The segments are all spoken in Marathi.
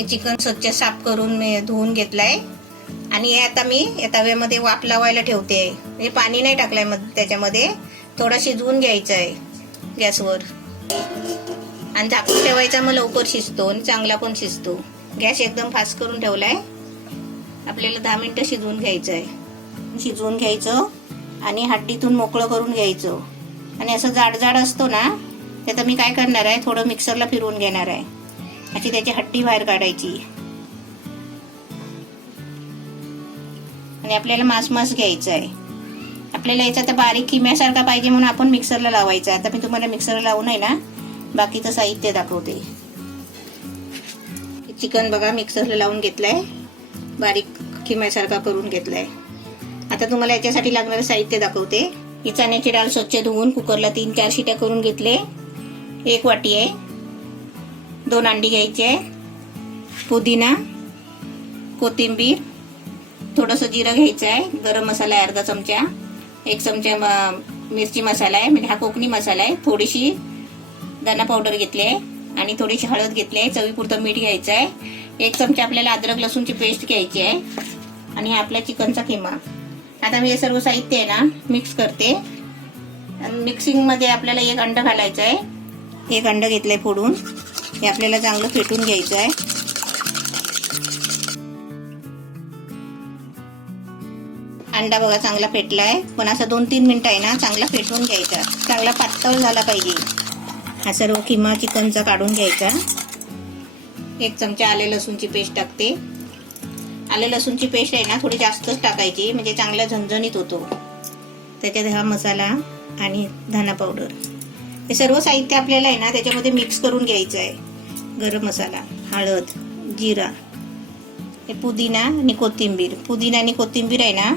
हे चिकन स्वच्छ साफ करून मी धुवून घेतलाय आणि हे आता मी या तव्यामध्ये वाफ लावायला ठेवते. म्हणजे पाणी नाही टाकलंय त्याच्यामध्ये, थोडा शिजवून घ्यायचं आहे गॅसवर आणि झाकून ठेवायचा. मग लवकर शिजतो आणि चांगला पण शिजतो. गॅस एकदम फास्ट करून ठेवलाय. आपल्याला 10 मिनिटं शिजवून घ्यायचं आहे. शिजवून घ्यायचं आणि हड्डीतून मोकळं करून घ्यायचं. आणि असं जाड जाड असतो ना, त्यात मी काय करणार आहे, थोडं मिक्सरला फिरवून घेणार आहे. अशी त्याची हड्डी बाहेर काढायची आणि आपल्याला मांस घ्यायचं आहे. आपल्याला याचा तर बारीक किम्यासारखा पाहिजे म्हणून आपण मिक्सरला लावायचा. आता मी तुम्हाला मिक्सरला लावून आहे ना बाकीचं साहित्य दाखवते. चिकन बघा मिक्सरला लावून घेतलंय, बारीक किम्यासारखा करून घेतलाय. आता तुम्हाला याच्यासाठी लागणारं साहित्य दाखवते. ही चण्याची डाळ स्वच्छ धुवून कुकरला 3-4 शिट्या करून घेतले. 1 वाटी आहे. 2 अंडी घ्यायचे आहे. पुदिना, कोथिंबीर, थोडंसं जिरं घ्यायचं आहे. गरम मसाला आहे अर्धा चमचा. 1 चमचा मिरची मसाला आहे, म्हणजे हा कोकणी मसाला आहे. थोडीशी धना पावडर घेतली आहे आणि थोडीशी हळद घेतली आहे. चवीपुरतं मीठ घ्यायचं आहे. 1 चमचा आपल्याला अद्रक लसूणची पेस्ट घ्यायची आहे आणि हा आपला चिकनचा किमा. आता मी हे सर्व साहित्य आहे ना मिक्स करते. मिक्सिंग मध्ये आपल्याला 1 अंड घालायचं आहे. 1 अंड घेतलंय फोडून. हे आपल्याला चांगलं फेटून घ्यायचं आहे. अंडा बघा चांगला फेटलाय, पण असं 2-3 मिनिटं आहे ना चांगला फेटून घ्यायचा. चांगला पातळ झाला पाहिजे. हा सर्व किमा चिकनचा काढून घ्यायचा. 1 चमचा आले लसूणची पेस्ट टाकते. आले लसूणची पेस्ट आहे ना थोडी जास्तच टाकायची, म्हणजे चांगला झणझणीत होतो. त्याच्यात हा मसाला आणि धना पावडर, हे सर्व साहित्य आपल्याला आहे ना त्याच्यामध्ये मिक्स करून घ्यायचं आहे. गरम मसाला, हळद, जिरा, हे पुदिना आणि कोथिंबीर. पुदिना आणि कोथिंबीर आहे ना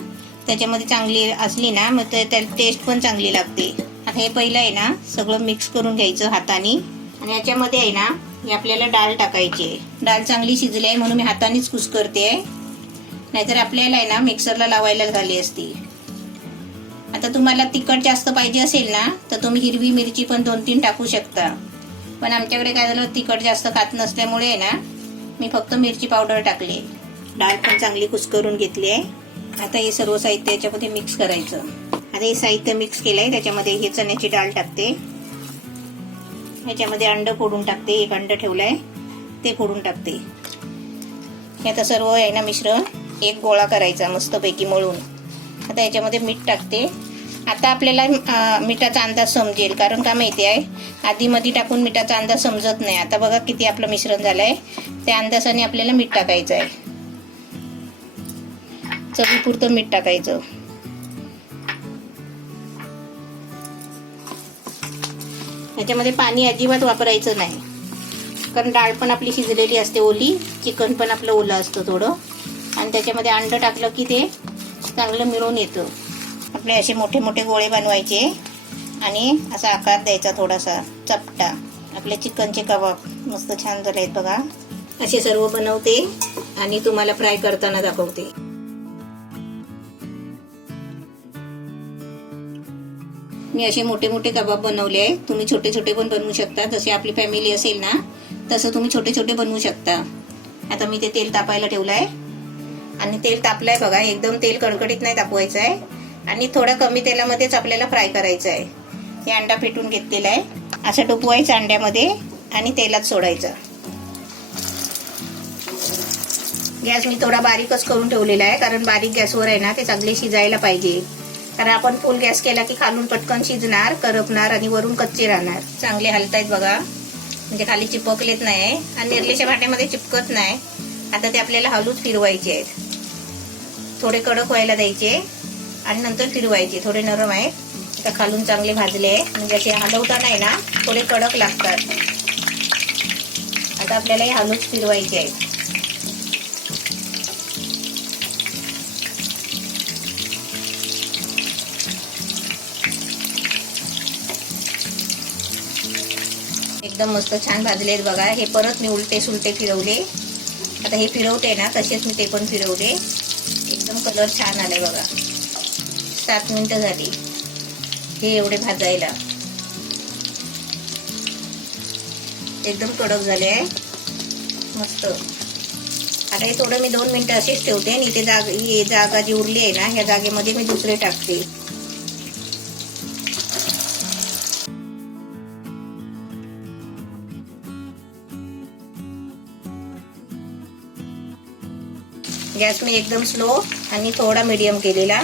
त्याच्यामध्ये चांगली असली ना मग त्याला टेस्ट पण चांगली लागते. आता हे पहिलं आहे ना सगळं मिक्स करून घ्यायचं हाताने. आणि याच्यामध्ये आहे ना हे आपल्याला डाळ टाकायची आहे. डाळ चांगली शिजली आहे म्हणून मी हातानेच कुस्करते, नाहीतर आपल्याला आहे ना मिक्सरला लावायला झाली असती. आता तुम्हाला तिखट जास्त पाहिजे असेल ना तर तुम्ही हिरवी मिरची पण 2-3 टाकू शकता. पण आमच्याकडे काय झालं, तिखट जास्त खात नसल्यामुळे आहे ना मी फक्त मिरची पावडर टाकली. डाळ पण चांगली कुस्करून घेतली आहे. आता हे सर्व साहित्य याच्यामध्ये मिक्स करायचं. आता हे साहित्य मिक्स केलंय, त्याच्यामध्ये हे चण्याची डाळ टाकते. ह्याच्यामध्ये अंड फोडून टाकते. 1 अंड ठेवलंय ते फोडून टाकते. हे आता सर्व आहे ना मिश्रण एक गोळा करायचा मस्तपैकी मळून. आता याच्यामध्ये मीठ टाकते. आता आपल्याला मिठाचा अंदाज समजेल, कारण का माहिती आहे आधी मध्ये टाकून मिठाचा अंदाज समजत नाही. आता बघा किती आपलं मिश्रण झालंय, त्या अंदाजाने आपल्याला मीठ टाकायचं आहे. चवीपुरतं मीठ टाकायचं. याच्यामध्ये पाणी अजिबात वापरायचं नाही, कारण डाळ पण आपली शिजलेली असते ओली, चिकन पण आपलं ओलं असतं थोडं. आणि त्याच्यामध्ये अंड टाकलं की ते चांगलं मिळून येतं. आपले असे मोठे मोठे गोळे बनवायचे आणि असा आकार द्यायचा थोडासा चपटा. आपले चिकनचे कबाब मस्त छान झाले आहेत बघा. असे सर्व बनवते आणि तुम्हाला फ्राय करताना दाखवते. मी असे मोठे मोठे कबाब बनवले आहे. तुम्ही छोटे छोटे पण बनवू शकता. जसे आपली फॅमिली असेल ना तसं तुम्ही छोटे छोटे बनवू शकता. आता मी ते तेल तापायला ठेवलं आहे आणि तेल तापलंय बघा. एकदम तेल कडकडीत नाही तापवायचं आहे आणि थोड्या कमी तेलामध्येच आपल्याला फ्राय करायचं आहे. हे अंडा फेटून घेतलेला आहे. असं डुबवायचं अंड्यामध्ये आणि तेलात सोडायचं. गॅस मी थोडा बारीकच करून ठेवलेला आहे, कारण बारीक गॅसवर आहे ना ते चांगले शिजायला पाहिजे. कारण आपण फुल गॅस केला की खालून पटकन शिजणार, करपणार आणि वरून कच्चे राहणार. चांगले हलतायत बघा, म्हणजे खाली चिपकलेत नाही आणि निरलेच्या भांड्यामध्ये चिपकत नाही. आता ते आपल्याला हलूच फिरवायचे आहेत. थोडे कडक व्हायला द्यायचे आणि नंतर फिरवायचे. थोडे नरम आहेत, आता खालून चांगले भाजले आहे, म्हणजे असे हलवताना आहे ना थोडे कडक लागतात. आता आपल्याला हे हलूच फिरवायचे आहेत. एकदम मस्त छान भाजले आहेत बघा. हे परत मी उलटे सुलटे फिरवले. आता हे फिरवते ना तसेच मी ते पण फिरवले. एकदम कलर छान आलाय बघा. 7 मिनिटं झाली हे एवढे भाजायला. एकदम कडक झाले आहे मस्त. आता हे थोडं मी 2 मिनिटं अशीच ठेवते आणि इथे ही जागा जी उरली आहे ना, ह्या जागेमध्ये मी दुसरे टाकते. गॅस मी एकदम स्लो आणि थोडा मीडियम केलेला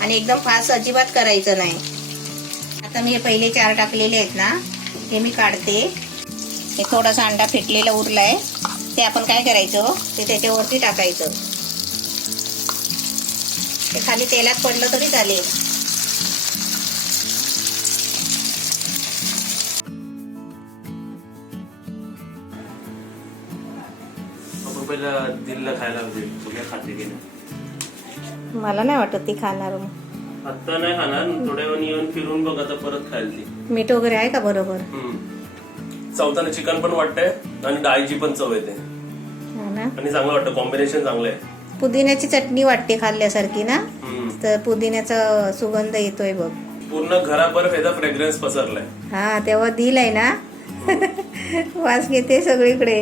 आणि एकदम फास्ट अजिबात करायचं नाही. आता मी हे पहिले 4 टाकलेले आहेत ना, हे मी काढते. हे थोडासा अंडा फेटलेला उरलाय, ते आपण काय करायचं, ते त्याच्यावरती टाकायचं. ते खाली तेलात पडलं तरी चालेल. आपण पहिला दिलला खायला म्हणजे तू काय खाते की नाही? मला नाही वाटत ती खाणार. आता नाही खाणार, थोड्या वेळ येऊन फिरून बघ, आता परत खायला ती. मीठ वगैरे आहे का बरोबर? चवताना चिकन पण वाटतंय आणि डाळीची पण चव येते ना, आणि चांगलं वाटतं. कॉम्बिनेशन चांगलं आहे. पुदिन्याची चटणी वाटते खाल्ल्यासारखी ना, तर पुदिन्याचा सुगंध येतोय बघ. पूर्ण घराभर याचा फ्रेग्रन्स पसरलाय. हा, तेव्हा दिल आहे ना. वास घेते सगळीकडे.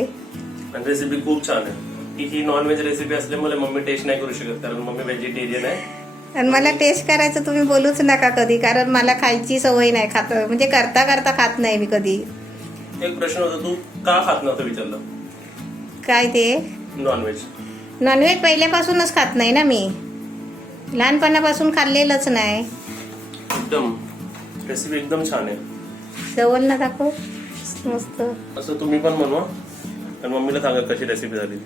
आणि रेसिपी खूप छान आहे. ही नॉनव्हेज रेसिपी असल्यामुळे मम्मी टेस्ट नाही करू शकत, कारण मम्मी व्हेजिटेरियन आहे. आणि मला टेस्ट करायचं तुम्ही बोलूच नका कधी, कारण मला खायची सवय नाही. खात म्हणजे करता करता खात नाही मी कधी. एक प्रश्न होता, तू का खात नव्हतं विचारलं? काय ते? नॉनव्हेज. नॉनव्हेज पहिल्यापासूनच खात नाही ना मी, लहानपणापासून खाल्लेलंच नाही. एकदम रेसिपी एकदम छान आहे. जवळ ना दाखव, मस्त. असं तुम्ही पण बनवा आणि मम्मीला सांगा कशी रेसिपी झाली.